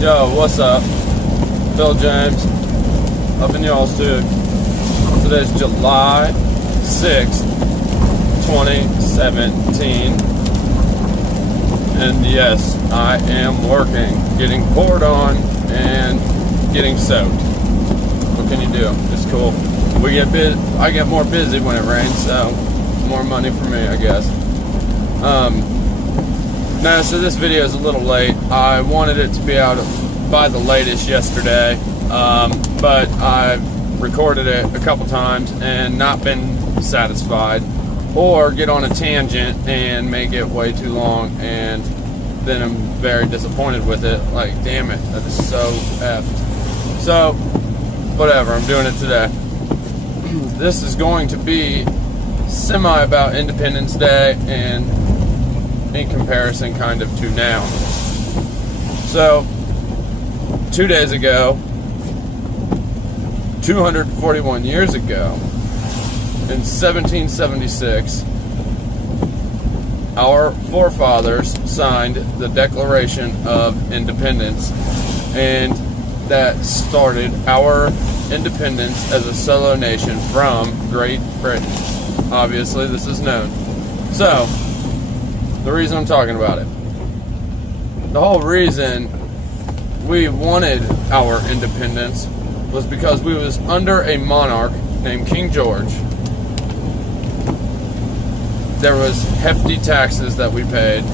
Yo, what's up? Phil James, up in y'all's tube. Today's July 6th, 2017. And yes, I am working, getting poured on and getting soaked. What can you do? It's cool. I get more busy when it rains, so more money for me, I guess. Now, so this video is a little late. I wanted it to be out by the latest yesterday, but I've recorded it a couple times and not been satisfied, or get on a tangent and make it way too long, and then I'm very disappointed with it. Like, damn it, that is so effed. So, whatever, I'm doing it today. This is going to be semi about Independence Day and in comparison kind of to now. So 2 days ago, 241 years ago, in 1776, our forefathers signed the Declaration of Independence, and that started our independence as a solo nation from Great Britain. Obviously, this is known. So, the reason I'm talking about it, the whole reason we wanted our independence was because we was under a monarch named King George. There was hefty taxes that we paid,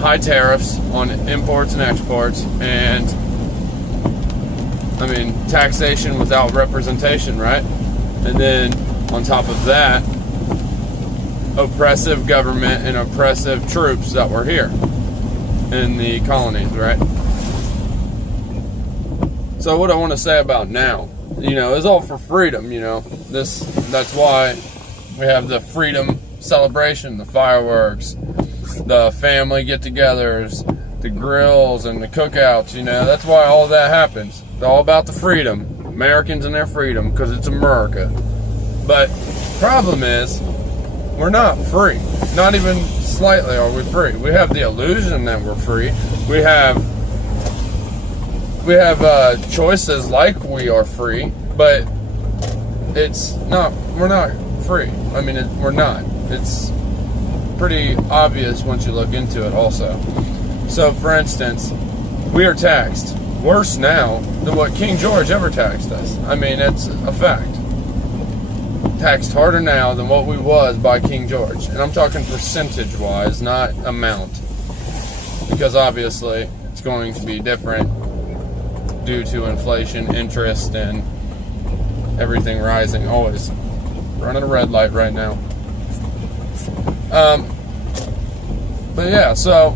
high tariffs on imports and exports, and taxation without representation, right? And then on top of that, oppressive government and oppressive troops that were here in the colonies, right? So what I want to say about now, is all for freedom, that's why we have the freedom celebration, the fireworks, the family get-togethers, the grills and the cookouts, that's why all that happens. It's all about the freedom, Americans and their freedom, because it's America. But problem is, we're not free. Not even slightly are we free. We have the illusion that we're free. We have choices like we are free, but it's not. We're not free. We're not. It's pretty obvious once you look into it also. So, for instance, we are taxed worse now than what King George ever taxed us. It's a fact. Taxed harder now than what we was by King George. And I'm talking percentage-wise, not amount. Because obviously, it's going to be different due to inflation, interest, and everything rising. Always. Running a red light right now. But yeah, so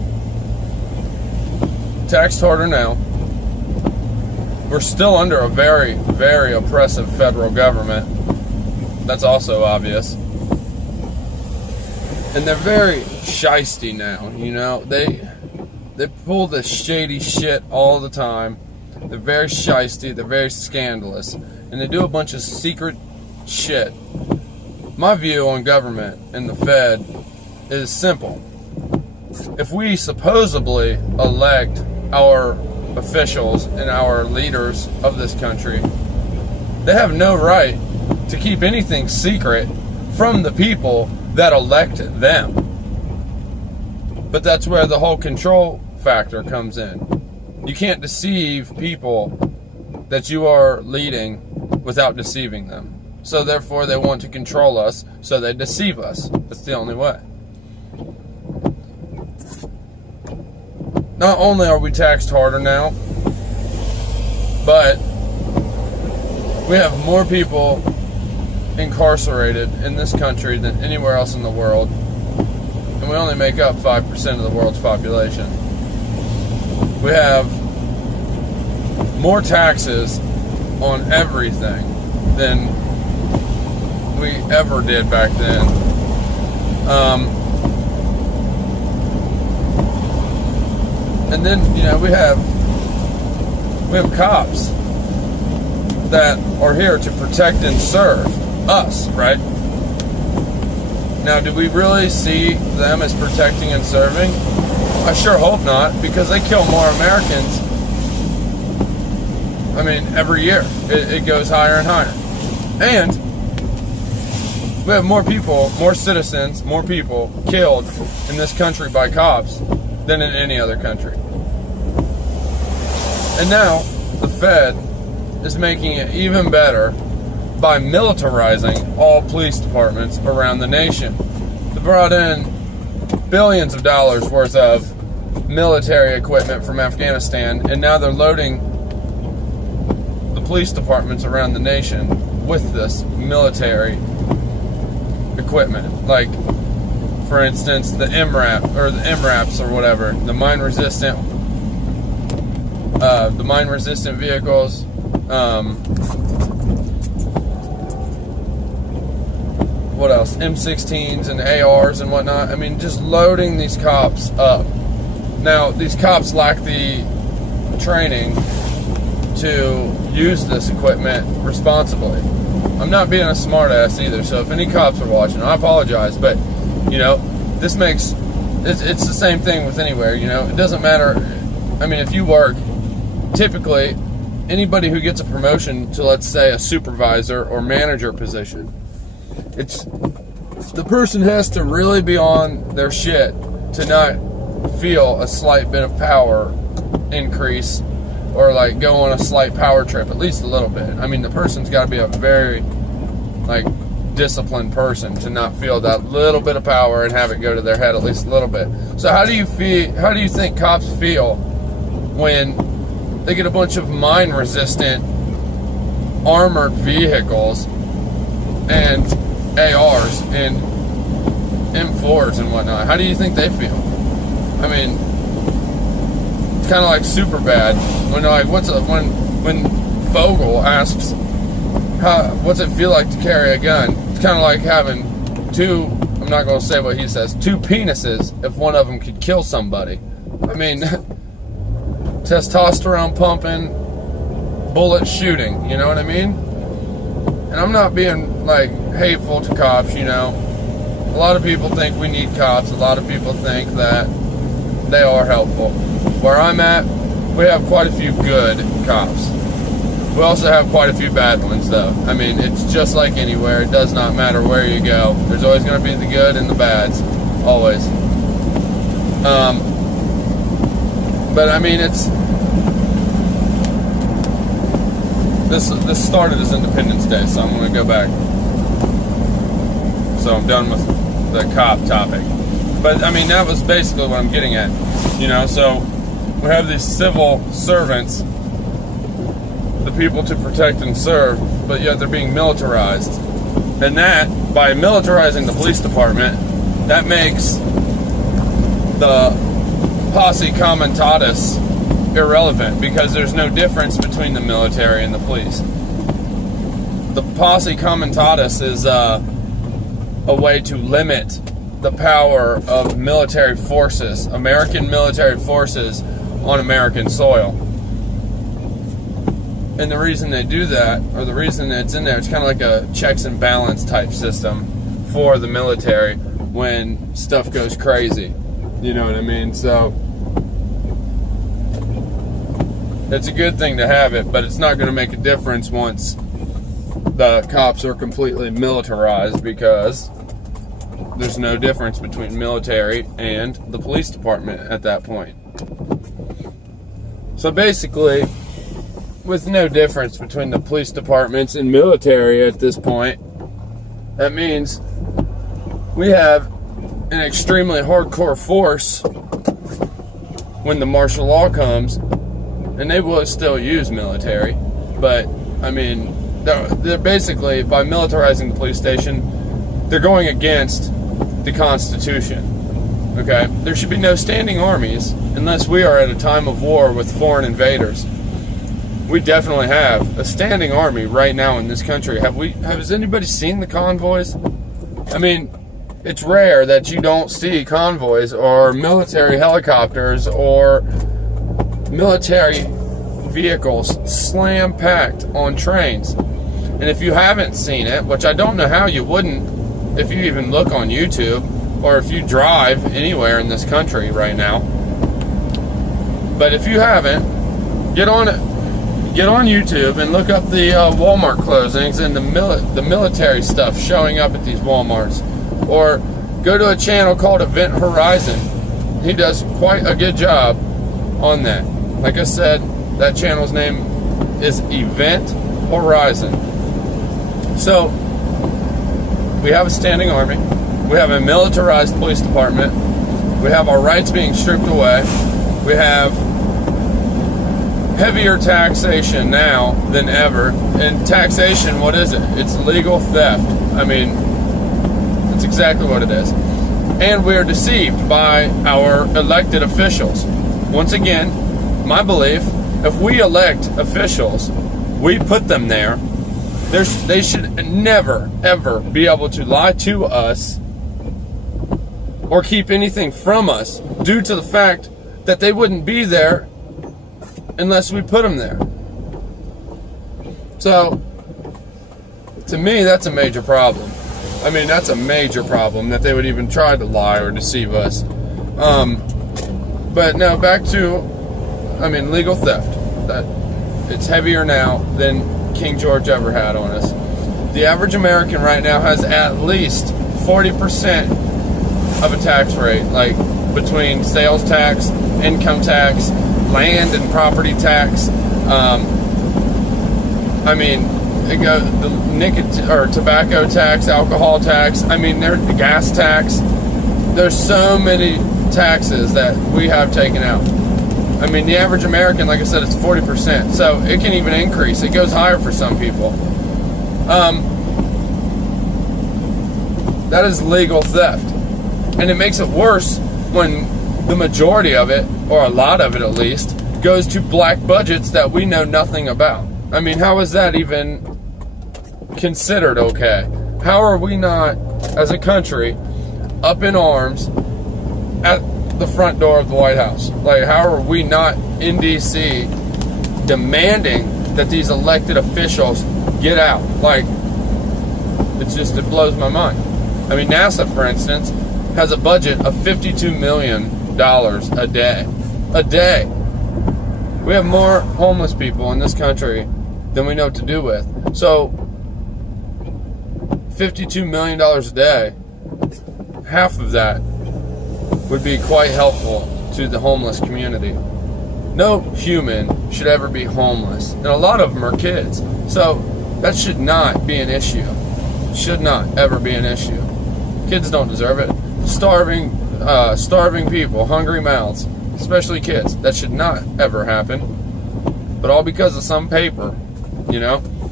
taxed harder now. We're still under a very, very oppressive federal government. That's also obvious. And they're very shisty now, They pull this shady shit all the time. They're very shisty, they're very scandalous. And they do a bunch of secret shit. My view on government and the Fed is simple. If we supposedly elect our officials and our leaders of this country, they have no right to keep anything secret from the people that elect them. But that's where the whole control factor comes in. You can't deceive people that you are leading without deceiving them. So therefore they want to control us, so they deceive us. That's the only way. Not only are we taxed harder now, but we have more people incarcerated in this country than anywhere else in the world, and we only make up 5% of the world's population. We have more taxes on everything than we ever did back then. And then, we have cops that are here to protect and serve us, right? Now, do we really see them as protecting and serving? I sure hope not, because they kill more Americans I mean, every year it goes higher and higher. And we have more people, more citizens, more people killed in this country by cops than in any other country. And now the Fed is making it even better by militarizing all police departments around the nation. They brought in billions of dollars worth of military equipment from Afghanistan, and now they're loading the police departments around the nation with this military equipment. Like, for instance, the MRAPs or whatever, the mine-resistant vehicles. What else? M16s and ARs and whatnot. I mean, just loading these cops up. Now, these cops lack the training to use this equipment responsibly. I'm not being a smartass either, so if any cops are watching, I apologize, but, you know, this makes, it's the same thing with anywhere, you know, it doesn't matter. I mean, if you work, typically, anybody who gets a promotion to, let's say, a supervisor or manager position, the person has to really be on their shit to not feel a slight bit of power increase or like go on a slight power trip, at least a little bit. I mean, the person's got to be a very like disciplined person to not feel that little bit of power and have it go to their head at least a little bit. So how do you think cops feel when they get a bunch of mine resistant armored vehicles and ARs and M4s and whatnot? How do you think they feel? I mean, it's kind of like Superbad when they're like, when Vogel asks, what's it feel like to carry a gun? It's kind of like having two, I'm not going to say what he says, two penises if one of them could kill somebody. I mean, testosterone pumping, bullet shooting, you know what I mean? And I'm not being like hateful to cops, you know. A lot of people think we need cops. A lot of people think that they are helpful. Where I'm at, we have quite a few good cops. We also have quite a few bad ones, though. I mean, it's just like anywhere. It does not matter where you go. There's always going to be the good and the bads. Always. But I mean, This started as Independence Day, so I'm going to go back. So I'm done with the cop topic. But, I mean, that was basically what I'm getting at. You know, so we have these civil servants, the people to protect and serve, but yet they're being militarized. And that, by militarizing the police department, that makes the posse comitatus irrelevant, because there's no difference between the military and the police. The posse comitatus is a way to limit the power of military forces, American military forces, on American soil. And the reason they do that, or the reason it's in there, it's kind of like a checks and balance type system for the military when stuff goes crazy. You know what I mean? So it's a good thing to have it, but it's not going to make a difference once the cops are completely militarized, because there's no difference between military and the police department at that point. So basically, with no difference between the police departments and military at this point, that means we have an extremely hardcore force when the martial law comes. And they will still use military, but I mean, they're basically, by militarizing the police station, they're going against the Constitution. Okay, there should be no standing armies unless we are at a time of war with foreign invaders. We definitely have a standing army right now in this country. Has anybody seen the convoys? I mean, it's rare that you don't see convoys or military helicopters or military vehicles slam-packed on trains. And if you haven't seen it, which I don't know how you wouldn't if you even look on YouTube or if you drive anywhere in this country right now, but if you haven't, get on it. get on YouTube and look up the Walmart closings and the military stuff showing up at these Walmarts. Or go to a channel called Event Horizon. He does quite a good job on that. Like I said, that channel's name is Event Horizon. So, we have a standing army. We have a militarized police department. We have our rights being stripped away. We have heavier taxation now than ever. And taxation, what is it? It's legal theft. I mean, that's exactly what it is. And we are deceived by our elected officials. Once again, my belief, if we elect officials, we put them there, they should never, ever be able to lie to us or keep anything from us due to the fact that they wouldn't be there unless we put them there. So, to me, that's a major problem. I mean, that's a major problem that they would even try to lie or deceive us. But now back to, legal theft. That it's heavier now than King George ever had on us. The average American right now has at least 40% of a tax rate, like between sales tax, income tax, land and property tax. It goes the nicotine or tobacco tax, alcohol tax. There's the gas tax. There's so many taxes that we have taken out. The average American, like I said, it's 40%. So it can even increase. It goes higher for some people. That is legal theft. And it makes it worse when the majority of it, or a lot of it at least, goes to black budgets that we know nothing about. How is that even considered okay? How are we not, as a country, up in arms at the front door of the White House? Like, how are we not in D.C. demanding that these elected officials get out? Like, it blows my mind. NASA, for instance, has a budget of $52 million a day. A day. We have more homeless people in this country than we know what to do with. So, $52 million a day, half of that would be quite helpful to the homeless community. No human should ever be homeless, and a lot of them are kids. So, that should not be an issue. Should not ever be an issue. Kids don't deserve it. Starving people, hungry mouths, especially kids. That should not ever happen. But all because of some paper,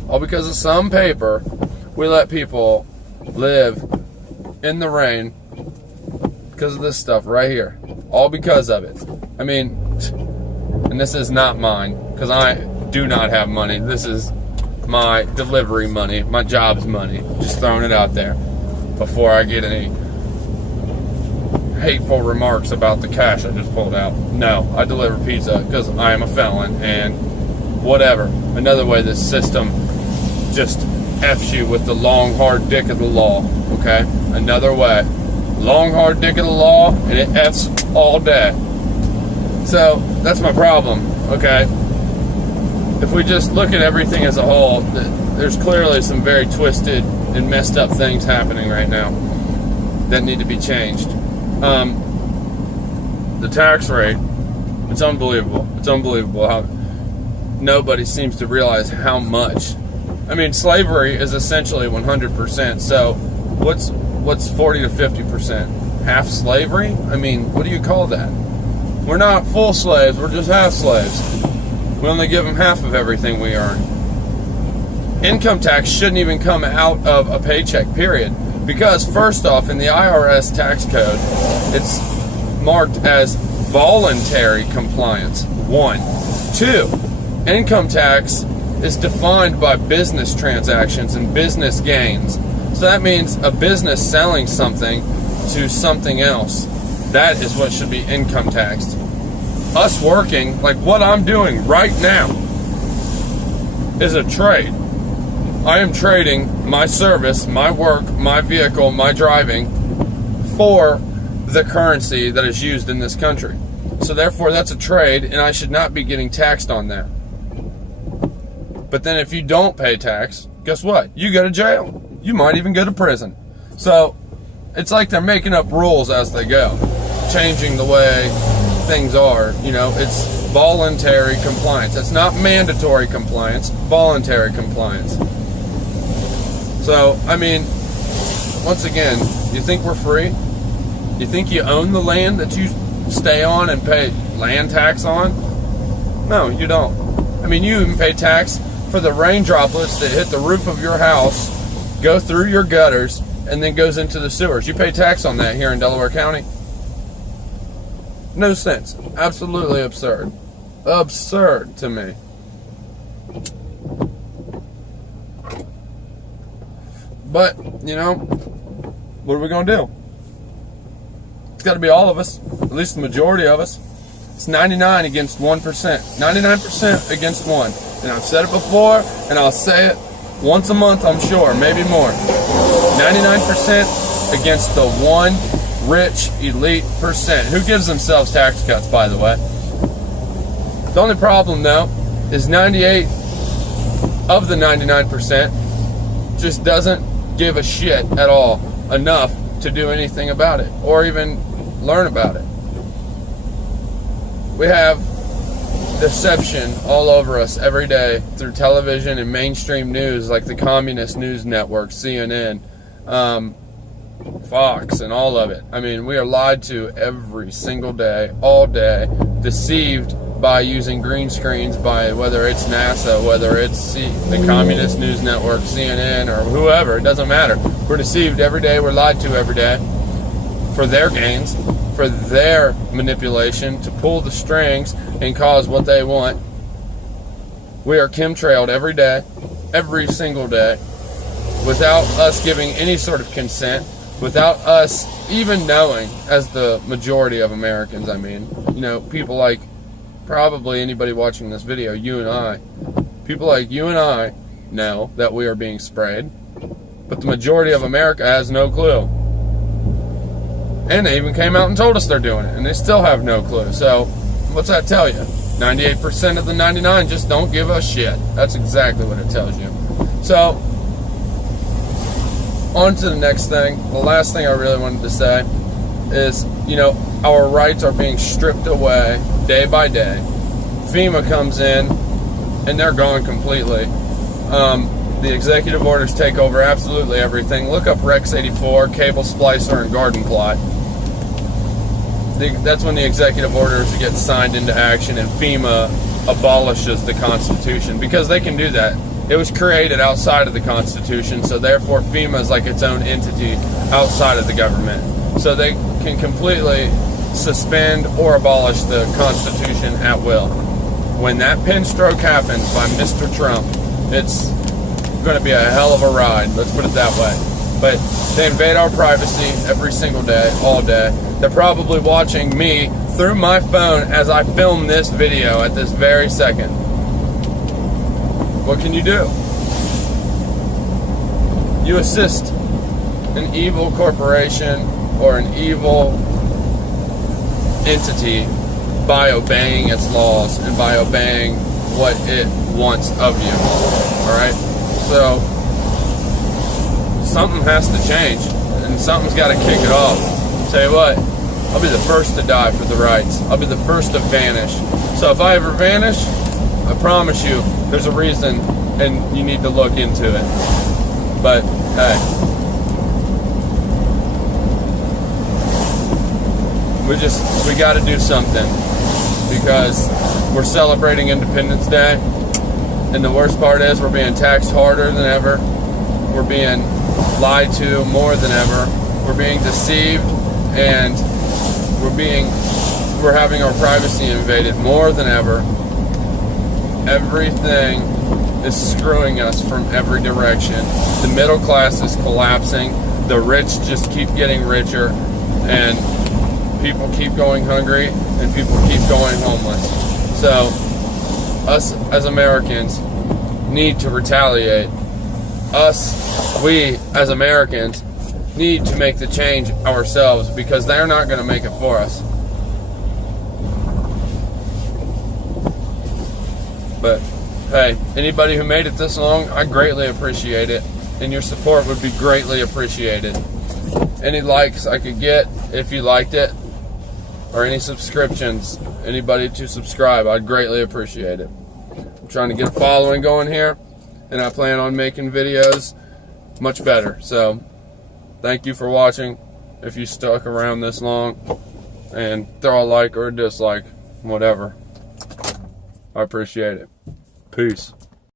all because of some paper, we let people live in the rain because of this stuff right here. All because of it. And this is not mine, because I do not have money. This is my delivery money, my job's money. Just throwing it out there before I get any hateful remarks about the cash I just pulled out. No, I deliver pizza because I am a felon, and whatever. Another way this system just F's you with the long, hard dick of the law, okay? Another way. Long, hard dick of the law, and it F's all day. So, that's my problem, okay? If we just look at everything as a whole, there's clearly some very twisted and messed up things happening right now that need to be changed. The tax rate, it's unbelievable. It's unbelievable how nobody seems to realize how much. Slavery is essentially 100%. So what's 40 to 50%? Half slavery? What do you call that? We're not full slaves. We're just half slaves. We only give them half of everything we earn. Income tax shouldn't even come out of a paycheck, period. Because first off, in the IRS tax code, it's marked as voluntary compliance. 1. 2, income tax is defined by business transactions and business gains. So that means a business selling something to something else. That is what should be income taxed. Us working, like what I'm doing right now, is a trade. I am trading my service, my work, my vehicle, my driving for the currency that is used in this country. So therefore, that's a trade, and I should not be getting taxed on that. But then if you don't pay tax, guess what? You go to jail. You might even go to prison. So it's like they're making up rules as they go, changing the way things are. You know, it's voluntary compliance. It's not mandatory compliance, voluntary compliance. So, I mean, once again, you think we're free? You think you own the land that you stay on and pay land tax on? No, you don't. I mean, you even pay tax for the rain droplets that hit the roof of your house, go through your gutters, and then goes into the sewers. You pay tax on that here in Delaware County? No sense. Absolutely absurd. Absurd to me. But, you know, what are we going to do? It's got to be all of us, at least the majority of us. It's 99 against 1%. 99% against 1. And I've said it before, and I'll say it once a month, I'm sure, maybe more. 99% against the one rich elite percent who gives themselves tax cuts, by the way. The only problem, though, is 98 of the 99% just doesn't give a shit at all enough to do anything about it or even learn about it. We have deception all over us every day through television and mainstream news like the communist news network, CNN, Fox, and all of it. I mean, we are lied to every single day, all day, deceived by using green screens, by whether it's NASA, whether it's the communist news network, CNN, or whoever. It doesn't matter. We're deceived every day. We're lied to every day for their gains, for their manipulation, to pull the strings and cause what they want. We are chemtrailed every day, every single day, without us giving any sort of consent, without us even knowing, as the majority of Americans, I mean, you know, people like probably anybody watching this video, you and I, people like you and I know that we are being sprayed, but the majority of America has no clue. And they even came out and told us they're doing it, and they still have no clue. So, what's that tell you? 98% of the 99 just don't give a shit. That's exactly what it tells you. So, on to the next thing. The last thing I really wanted to say is, you know, our rights are being stripped away day by day. FEMA comes in, and they're gone completely. The executive orders take over absolutely everything. Look up Rex 84, cable splicer, and garden plot. That's when the executive orders get signed into action and FEMA abolishes the Constitution, because they can do that. It was created outside of the Constitution, so therefore FEMA is like its own entity outside of the government. So they can completely suspend or abolish the Constitution at will. When that pen stroke happens by Mr. Trump, it's going to be a hell of a ride, let's put it that way. But they invade our privacy every single day, all day. They're probably watching me through my phone as I film this video at this very second. What can you do? You assist an evil corporation or an evil entity by obeying its laws and by obeying what it wants of you. Alright? So, something has to change, and something's got to kick it off. Tell you what, I'll be the first to die for the rights. I'll be the first to vanish. So if I ever vanish, I promise you, there's a reason, and you need to look into it. But, hey, we got to do something, because we're celebrating Independence Day, and the worst part is we're being taxed harder than ever. We're being lied to more than ever. We're being deceived, and we're having our privacy invaded more than ever. Everything is screwing us from every direction. The middle class is collapsing. The rich just keep getting richer, and people keep going hungry, and people keep going homeless. So, us as Americans need to retaliate. We as Americans need to make the change ourselves, because they're not going to make it for us. But hey, anybody who made it this long, I greatly appreciate it. And your support would be greatly appreciated. Any likes I could get if you liked it, or any subscriptions, anybody to subscribe, I'd greatly appreciate it. I'm trying to get a following going here, and I plan on making videos much better. So thank you for watching. If you stuck around this long, and throw a like or a dislike, whatever, I appreciate it. Peace.